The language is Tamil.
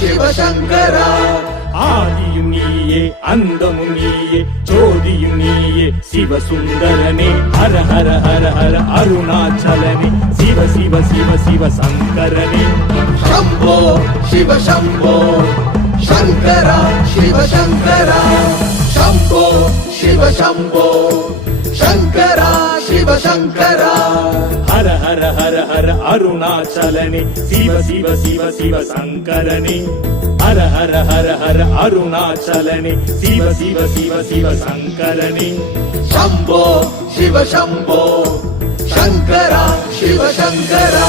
சிவசங்கரா ஆதியும் நீயே அந்தமும் நீயே ஜோதியும் நீயே சிவசுந்தரனே ஹர ஹர ஹர ஹர அருணாச்சலனே சிவ சிவ சிவ சிவ சங்கரனே शंभो शिव शंभो शंकरा शिव शंकरा शंभो शिव शंभो शंकरा शिव शंकरा हर हर हर हर अरुणाचलने शिव शिव शिव शिव शंकरने हर हर हर हर अरुणाचलने शिव शिव शिव शिव शंकरने शंभो शिव शंभो शंकरा शिव शंकरा